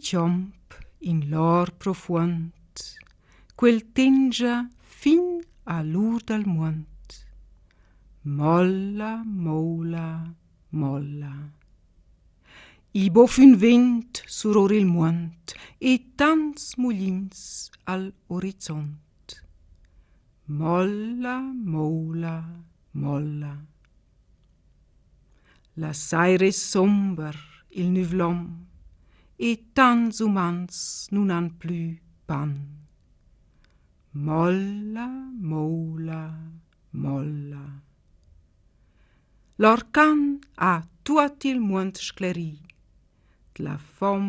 ciomp in l'or profund, quel tengia fin a l'ur del munt. Molla, mola, molla. I bofun vent sur il munt e tants mullins al orizzont. Molla, mola, molla. La saire somber il nuvlom e tants umans nun han plü pan. Molla, mola, molla. L'orcan ha tuat il munt sclerì, la fom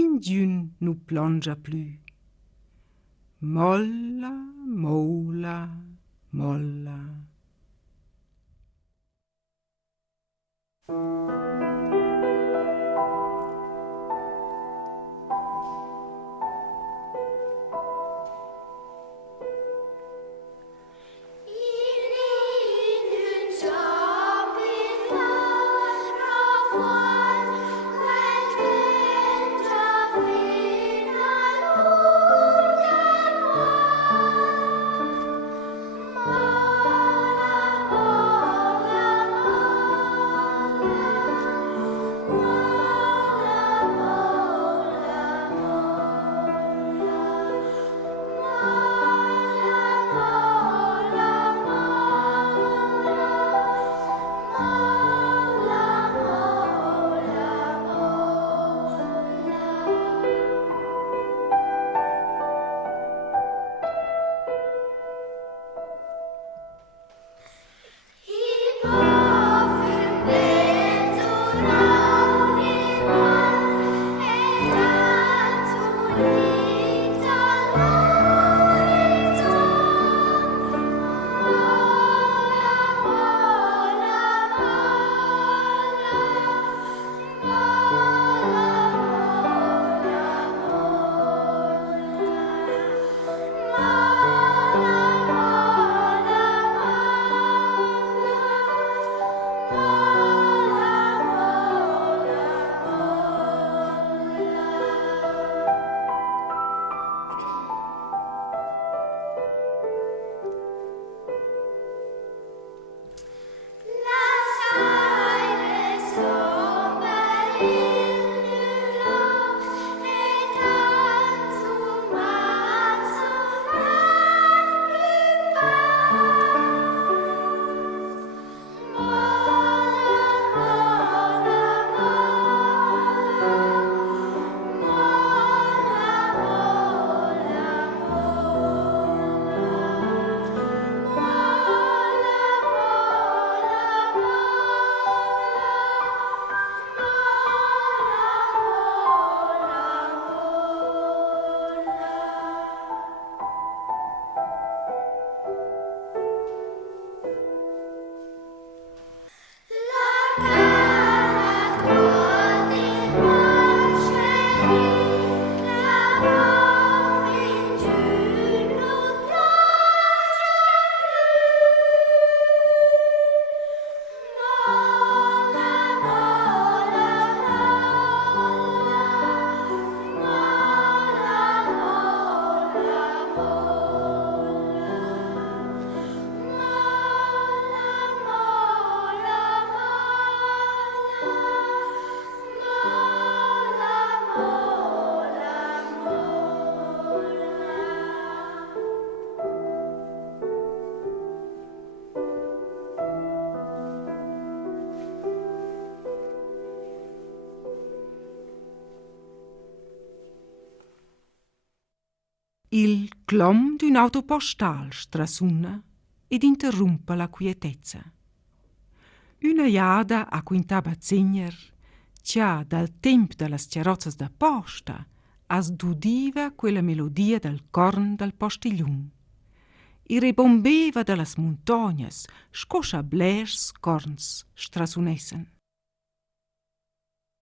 in giun nu plongia plü. Molla, mola, molla. Il clom d'un autopostal strasuna ed interrumpa la quietezza. Una iada a quintaba zegner, cia dal temp de las cerozzas da posta, as dudiva quella melodia del corn del postigliun. I rebombeva de las montognas, scoscia blers corns strasunessen.